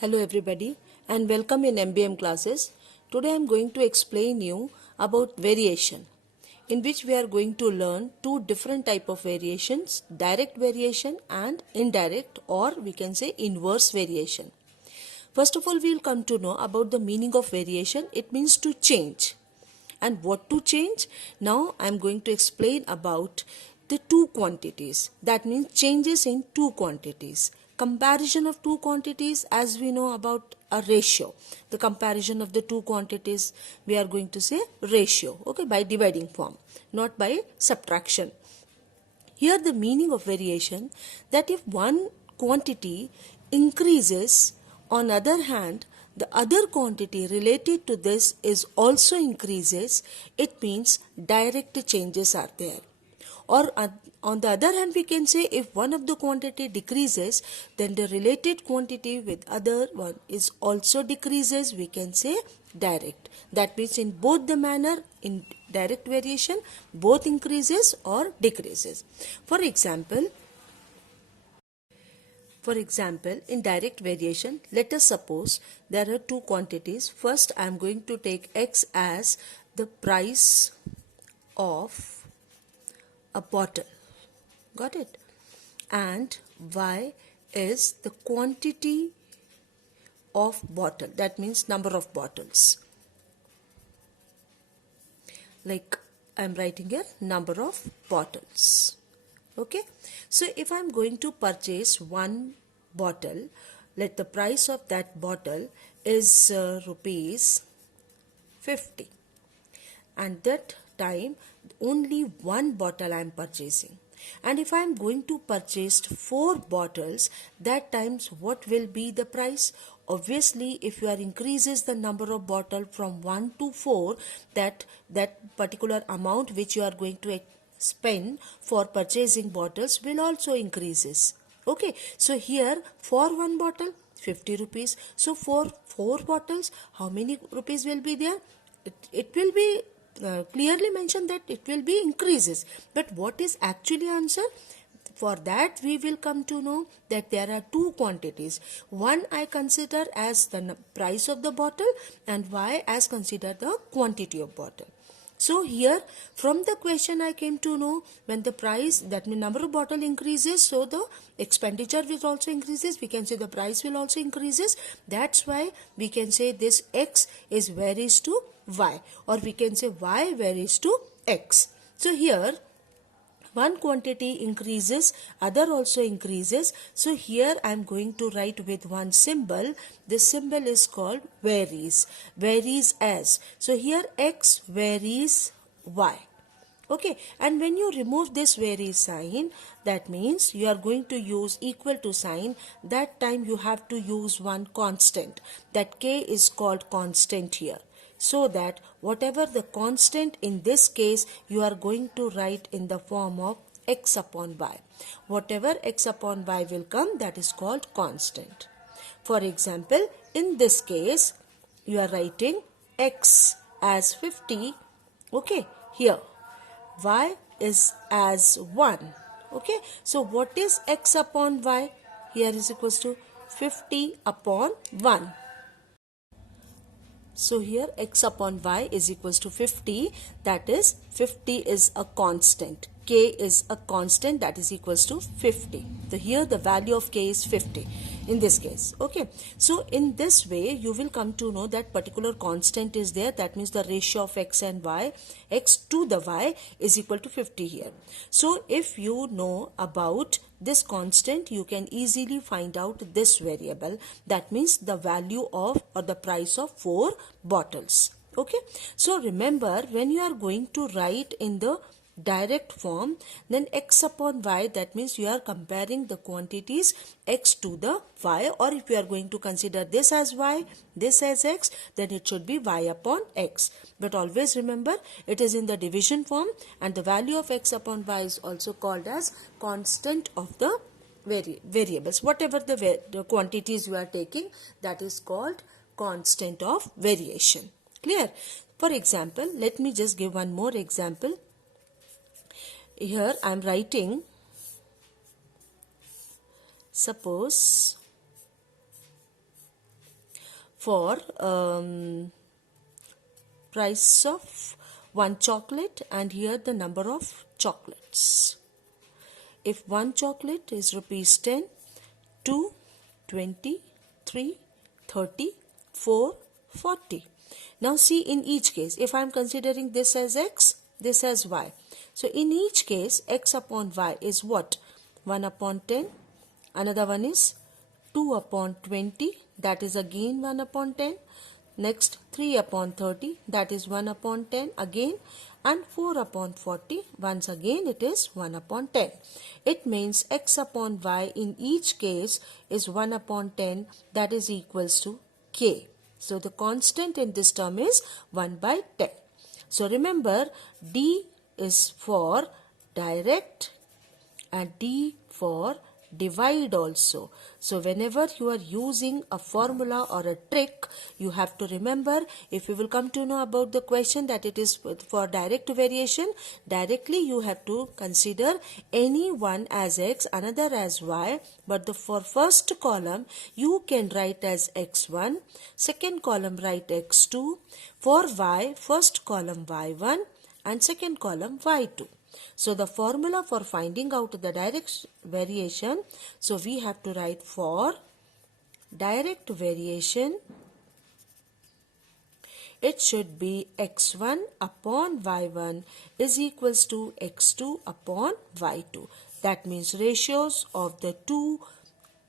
Hello everybody and welcome in MBM classes. Today I am going to explain you about variation, in which we are going to learn two different type of variations, direct variation and indirect, or we can say inverse variation. First of all, we will come to know about the meaning of variation. It means to change. And what to change? Now I am going to explain about the two quantities. That means changes in two quantities. Comparison of two quantities, as we know about a ratio. The comparison of the two quantities, we are going to say ratio, okay, by dividing form, not by subtraction. Here the meaning of variation, that if one quantity increases, on other hand the other quantity related to this is also increases, it means direct changes are there. Or on the other hand, we can say if one of the quantity decreases, then the related quantity with other one is also decreases, we can say direct. That means in both the manner, in direct variation, both increases or decreases. For example, in direct variation, let us suppose there are two quantities. First, I am going to take X as the price of a bottle. Got it? And Y is the quantity of bottle. That means number of bottles. Like I am writing here, number of bottles. Okay. So if I am going to purchase one bottle, let the price of that bottle is rupees 50. And that time only one bottle I am purchasing. And if I am going to purchase 4 bottles, that times what will be the price? Obviously, if you are increases the number of bottle from 1 to 4, that particular amount which you are going to spend for purchasing bottles will also increases. Okay, so here for one bottle 50 rupees. So for 4 bottles, how many rupees will be there? It will be clearly mentioned that it will be increases. But what is actually answer? For that we will come to know that there are two quantities. One I consider as the price of the bottle and Y as consider the quantity of bottle. So here from the question I came to know when the price, that means number of bottle increases, so the expenditure will also increases. We can say the price will also increases. That's why we can say this X is varies to Y, or we can say Y varies to X. So here one quantity increases, other also increases. So here I am going to write with one symbol. This symbol is called varies. Varies as. So here X varies Y. Okay, and when you remove this varies sign, that means you are going to use equal to sign. That time you have to use one constant. That K is called constant here. So that whatever the constant in this case, you are going to write in the form of X upon Y. Whatever X upon Y will come, that is called constant. For example, in this case, you are writing X as 50. Okay, here Y is as 1. Okay, so what is X upon Y? Here is equals to 50 upon 1. So here X upon Y is equals to 50. That is 50 is a constant. K is a constant, that is equals to 50. So here the value of K is 50 in this case. Okay. So in this way you will come to know that particular constant is there. That means the ratio of X and Y, X to the Y is equal to 50 here. So if you know about this constant, you can easily find out this variable. That means the value of or the price of 4 bottles. Okay. So remember, when you are going to write in the direct form, then X upon Y, that means you are comparing the quantities X to the Y, or if you are going to consider this as Y, this as X, then it should be Y upon X. But always remember, it is in the division form, and the value of X upon Y is also called as constant of the variables. Whatever the quantities you are taking, that is called constant of variation. Clear? For example, let me just give one more example. Here I am writing, suppose for price of one chocolate and here the number of chocolates. If one chocolate is rupees 10, 2, 20, 3, 30, 4, 40. Now see, in each case, if I am considering this as x, this as y. So in each case, x upon y is what? 1 upon 10. Another one is 2 upon 20. That is again 1 upon 10. Next 3 upon 30. That is 1 upon 10 again. And 4 upon 40. Once again it is 1 upon 10. It means x upon y in each case is 1 upon 10. That is equals to k. So the constant in this term is 1 by 10. So remember, D is for direct and D for divide also. So whenever you are using a formula or a trick, you have to remember, if you will come to know about the question that it is for direct variation, directly you have to consider any one as x, another as y, but for first column you can write as x1, second column write x2, for y first column y1 and second column y2. So the formula for finding out the direct variation, so we have to write for direct variation, it should be x1 upon y1 is equals to x2 upon y2. That means ratios of the two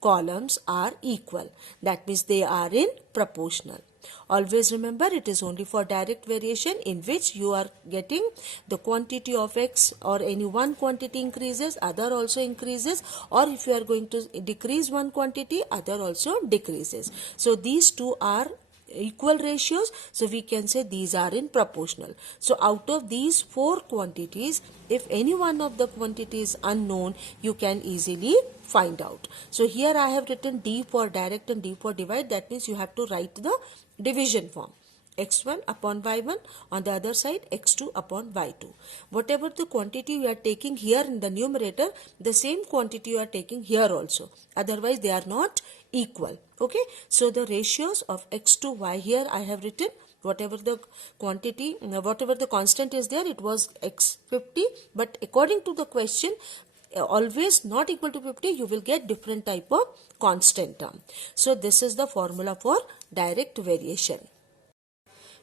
columns are equal. That means they are in proportional. Always remember, it is only for direct variation in which you are getting the quantity of x, or any one quantity increases, other also increases, or if you are going to decrease one quantity, other also decreases. So these two are equal ratios, so we can say these are in proportional. So out of these four quantities, if any one of the quantities is unknown, you can easily find out. So here I have written D for direct and D for divide. That means you have to write the division form. x1 upon y1, on the other side x2 upon y2. Whatever the quantity you are taking here in the numerator, the same quantity you are taking here also. Otherwise they are not equal. Okay, so the ratios of x to y, here I have written whatever the quantity, whatever the constant is there, it was x50, but according to the question, always not equal to 50, you will get different type of constant term. So this is the formula for direct variation.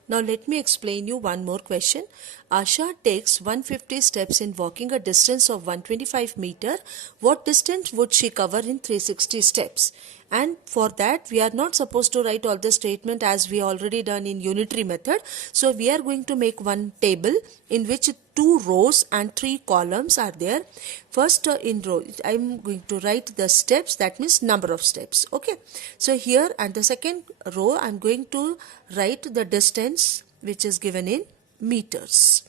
Now let me explain you one more question. Asha takes 150 steps in walking a distance of 125 meter. What distance would she cover in 360 steps? And for that we are not supposed to write all the statement as we already done in unitary method. So we are going to make one table in which 2 rows and 3 columns are there. First in row I am going to write the steps, that means number of steps. Okay, so here, and the second row I am going to write the distance which is given in meters.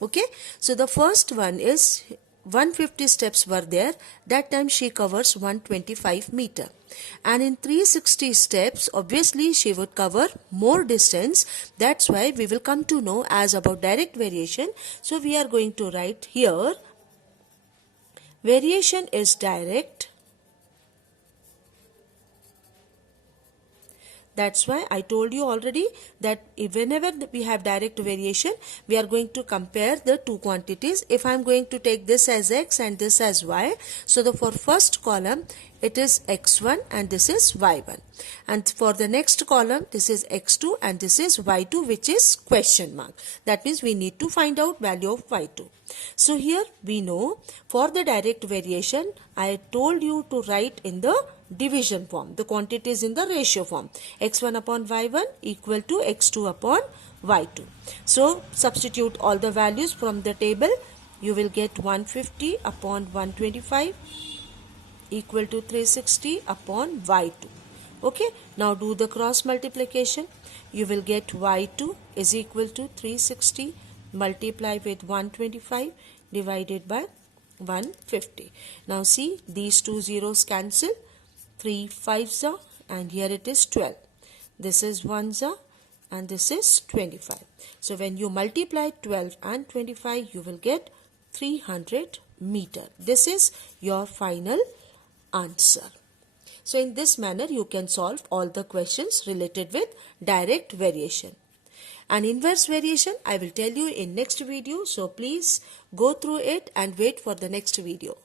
Okay, so the first one is 150 steps were there, that time she covers 125 meter, and in 360 steps obviously she would cover more distance. That's why we will come to know as about direct variation. So we are going to write here, variation is direct. That's why I told you already that whenever we have direct variation, we are going to compare the two quantities. If I am going to take this as x and this as y, so the for first column it is x1 and this is y1, and for the next column this is x2 and this is y2, which is question mark. That means we need to find out value of y2. So here we know for the direct variation, I told you to write in the division form, the quantities in the ratio form, x1 upon y1 equal to x2 upon y2. So substitute all the values from the table. You will get 150 upon 125 equal to 360 upon y2. Okay, now do the cross multiplication. You will get y2 is equal to 360 multiply with 125 divided by 150. Now see, these two zeros cancel, 3 5s are, and here it is 12. This is 1s are and this is 25. So when you multiply 12 and 25, you will get 300 meter. This is your final answer. So in this manner you can solve all the questions related with direct variation. And inverse variation I will tell you in next video, so please go through it and wait for the next video.